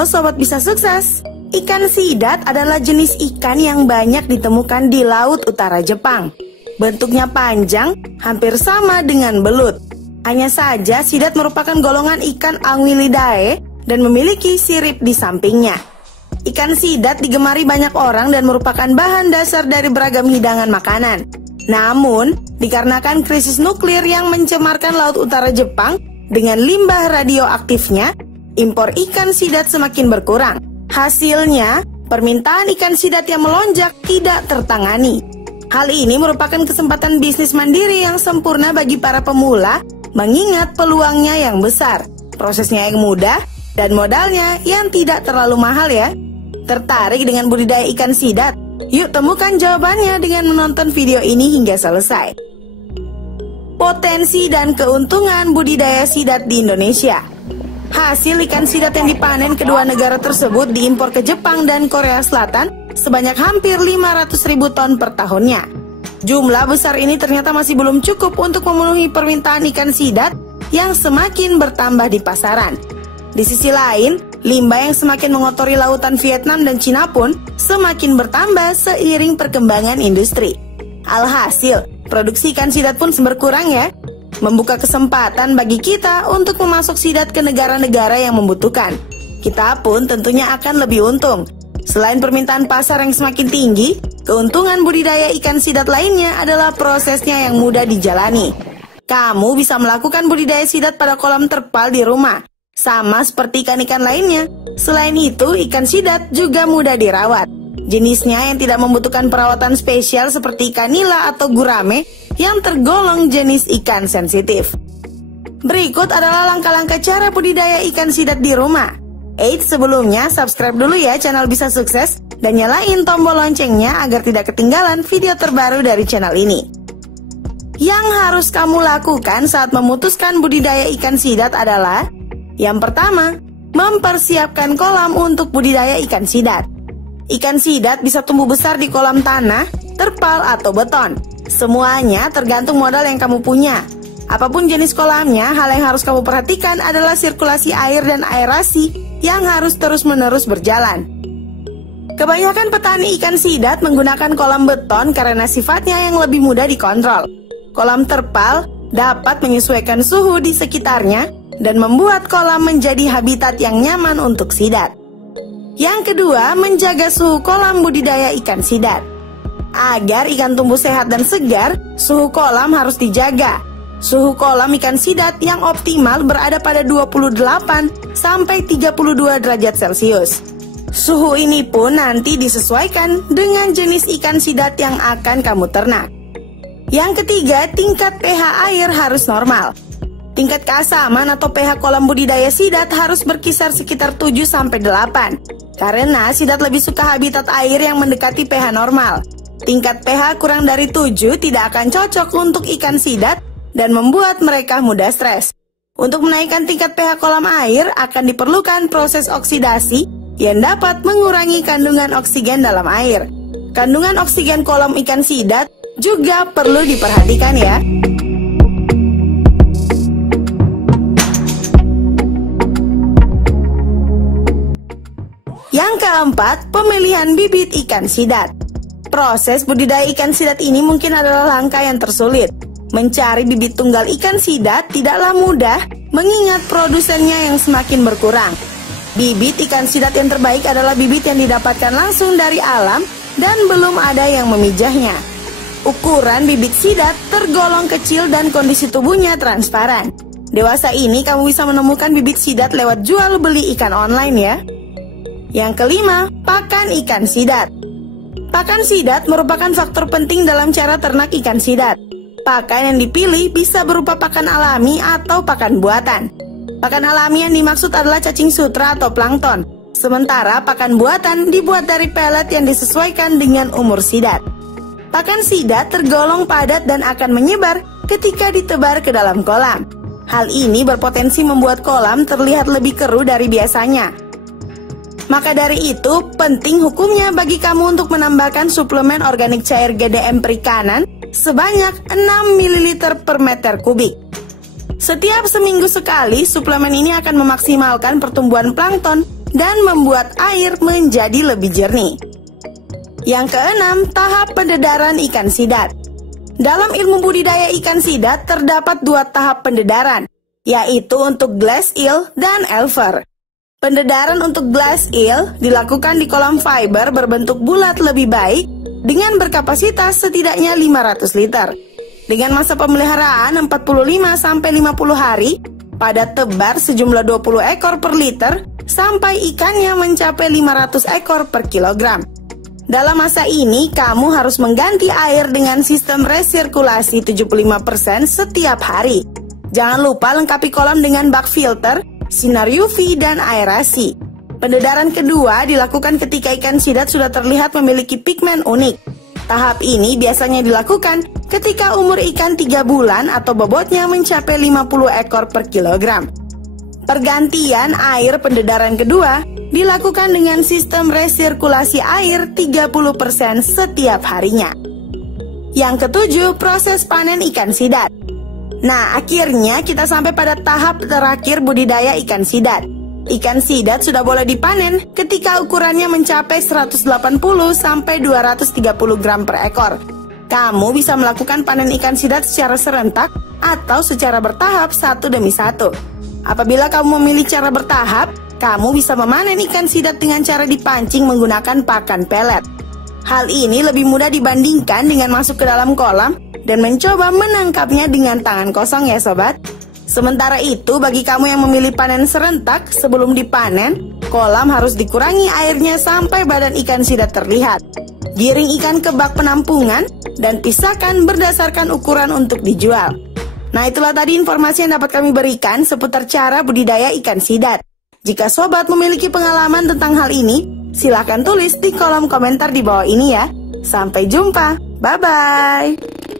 Halo Sobat Bisa Sukses. Ikan sidat adalah jenis ikan yang banyak ditemukan di Laut Utara Jepang. Bentuknya panjang, hampir sama dengan belut. Hanya saja sidat merupakan golongan ikan Anguillidae dan memiliki sirip di sampingnya. Ikan sidat digemari banyak orang dan merupakan bahan dasar dari beragam hidangan makanan. Namun, dikarenakan krisis nuklir yang mencemarkan Laut Utara Jepang dengan limbah radioaktifnya, impor ikan sidat semakin berkurang. Hasilnya, permintaan ikan sidat yang melonjak tidak tertangani. Hal ini merupakan kesempatan bisnis mandiri yang sempurna bagi para pemula, mengingat peluangnya yang besar, prosesnya yang mudah, dan modalnya yang tidak terlalu mahal ya. Tertarik dengan budidaya ikan sidat? Yuk temukan jawabannya dengan menonton video ini hingga selesai. Potensi dan keuntungan budidaya sidat di Indonesia. Hasil ikan sidat yang dipanen kedua negara tersebut diimpor ke Jepang dan Korea Selatan sebanyak hampir 500.000 ton per tahunnya. Jumlah besar ini ternyata masih belum cukup untuk memenuhi permintaan ikan sidat yang semakin bertambah di pasaran. Di sisi lain, limbah yang semakin mengotori lautan Vietnam dan Cina pun semakin bertambah seiring perkembangan industri. Alhasil, produksi ikan sidat pun berkurang ya. Membuka kesempatan bagi kita untuk memasok sidat ke negara-negara yang membutuhkan. Kita pun tentunya akan lebih untung. Selain permintaan pasar yang semakin tinggi, keuntungan budidaya ikan sidat lainnya adalah prosesnya yang mudah dijalani. Kamu bisa melakukan budidaya sidat pada kolam terpal di rumah, sama seperti ikan-ikan lainnya. Selain itu, ikan sidat juga mudah dirawat. Jenisnya yang tidak membutuhkan perawatan spesial seperti ikan nila atau gurame yang tergolong jenis ikan sensitif. Berikut adalah langkah-langkah cara budidaya ikan sidat di rumah. Sebelumnya subscribe dulu ya channel Bisa Sukses dan nyalain tombol loncengnya agar tidak ketinggalan video terbaru dari channel ini. Yang harus kamu lakukan saat memutuskan budidaya ikan sidat adalah: yang pertama, mempersiapkan kolam untuk budidaya ikan sidat. Ikan sidat bisa tumbuh besar di kolam tanah, terpal, atau beton. Semuanya tergantung modal yang kamu punya. Apapun jenis kolamnya, hal yang harus kamu perhatikan adalah sirkulasi air dan aerasi yang harus terus-menerus berjalan. Kebanyakan petani ikan sidat menggunakan kolam beton karena sifatnya yang lebih mudah dikontrol. Kolam terpal dapat menyesuaikan suhu di sekitarnya dan membuat kolam menjadi habitat yang nyaman untuk sidat. Yang kedua, menjaga suhu kolam budidaya ikan sidat. Agar ikan tumbuh sehat dan segar, suhu kolam harus dijaga. Suhu kolam ikan sidat yang optimal berada pada 28 sampai 32 derajat Celcius. Suhu ini pun nanti disesuaikan dengan jenis ikan sidat yang akan kamu ternak. Yang ketiga, tingkat pH air harus normal. Tingkat keasaman atau pH kolam budidaya sidat harus berkisar sekitar 7 sampai 8. Karena sidat lebih suka habitat air yang mendekati pH normal. Tingkat pH kurang dari 7 tidak akan cocok untuk ikan sidat dan membuat mereka mudah stres. Untuk menaikkan tingkat pH kolam air akan diperlukan proses oksidasi yang dapat mengurangi kandungan oksigen dalam air. Kandungan oksigen kolam ikan sidat juga perlu diperhatikan ya. Yang keempat, pemilihan bibit ikan sidat. Proses budidaya ikan sidat ini mungkin adalah langkah yang tersulit. Mencari bibit tunggal ikan sidat tidaklah mudah, mengingat produsennya yang semakin berkurang. Bibit ikan sidat yang terbaik adalah bibit yang didapatkan langsung dari alam dan belum ada yang memijahnya. Ukuran bibit sidat tergolong kecil dan kondisi tubuhnya transparan. Dewasa ini kamu bisa menemukan bibit sidat lewat jual beli ikan online ya. Yang kelima, pakan ikan sidat. Pakan sidat merupakan faktor penting dalam cara ternak ikan sidat. Pakan yang dipilih bisa berupa pakan alami atau pakan buatan. Pakan alami yang dimaksud adalah cacing sutra atau plankton. Sementara pakan buatan dibuat dari pelet yang disesuaikan dengan umur sidat. Pakan sidat tergolong padat dan akan menyebar ketika ditebar ke dalam kolam. Hal ini berpotensi membuat kolam terlihat lebih keruh dari biasanya. Maka dari itu, penting hukumnya bagi kamu untuk menambahkan suplemen organik cair GDM perikanan sebanyak 6 ml per meter kubik. Setiap seminggu sekali, suplemen ini akan memaksimalkan pertumbuhan plankton dan membuat air menjadi lebih jernih. Yang keenam, tahap pendedaran ikan sidat. Dalam ilmu budidaya ikan sidat terdapat 2 tahap pendedaran, yaitu untuk glass eel dan elver. Pendedaran untuk glass eel dilakukan di kolam fiber berbentuk bulat lebih baik dengan berkapasitas setidaknya 500 liter. Dengan masa pemeliharaan 45-50 hari, pada tebar sejumlah 20 ekor per liter, sampai ikannya mencapai 500 ekor per kilogram. Dalam masa ini, kamu harus mengganti air dengan sistem resirkulasi 75% setiap hari. Jangan lupa lengkapi kolam dengan bak filter, sinar UV, dan aerasi. Pendedaran kedua dilakukan ketika ikan sidat sudah terlihat memiliki pigmen unik. Tahap ini biasanya dilakukan ketika umur ikan 3 bulan atau bobotnya mencapai 50 ekor per kilogram. Pergantian air pendedaran kedua dilakukan dengan sistem resirkulasi air 30% setiap harinya. Yang ketujuh, proses panen ikan sidat. Nah, akhirnya kita sampai pada tahap terakhir budidaya ikan sidat. Ikan sidat sudah boleh dipanen ketika ukurannya mencapai 180-230 gram per ekor. Kamu bisa melakukan panen ikan sidat secara serentak atau secara bertahap satu demi satu. Apabila kamu memilih cara bertahap, kamu bisa memanen ikan sidat dengan cara dipancing menggunakan pakan pelet. Hal ini lebih mudah dibandingkan dengan masuk ke dalam kolam dan mencoba menangkapnya dengan tangan kosong ya sobat. Sementara itu, bagi kamu yang memilih panen serentak, sebelum dipanen, kolam harus dikurangi airnya sampai badan ikan sidat terlihat. Giring ikan ke bak penampungan dan pisahkan berdasarkan ukuran untuk dijual. Nah, itulah tadi informasi yang dapat kami berikan seputar cara budidaya ikan sidat. Jika sobat memiliki pengalaman tentang hal ini, silahkan tulis di kolom komentar di bawah ini ya. Sampai jumpa, bye-bye.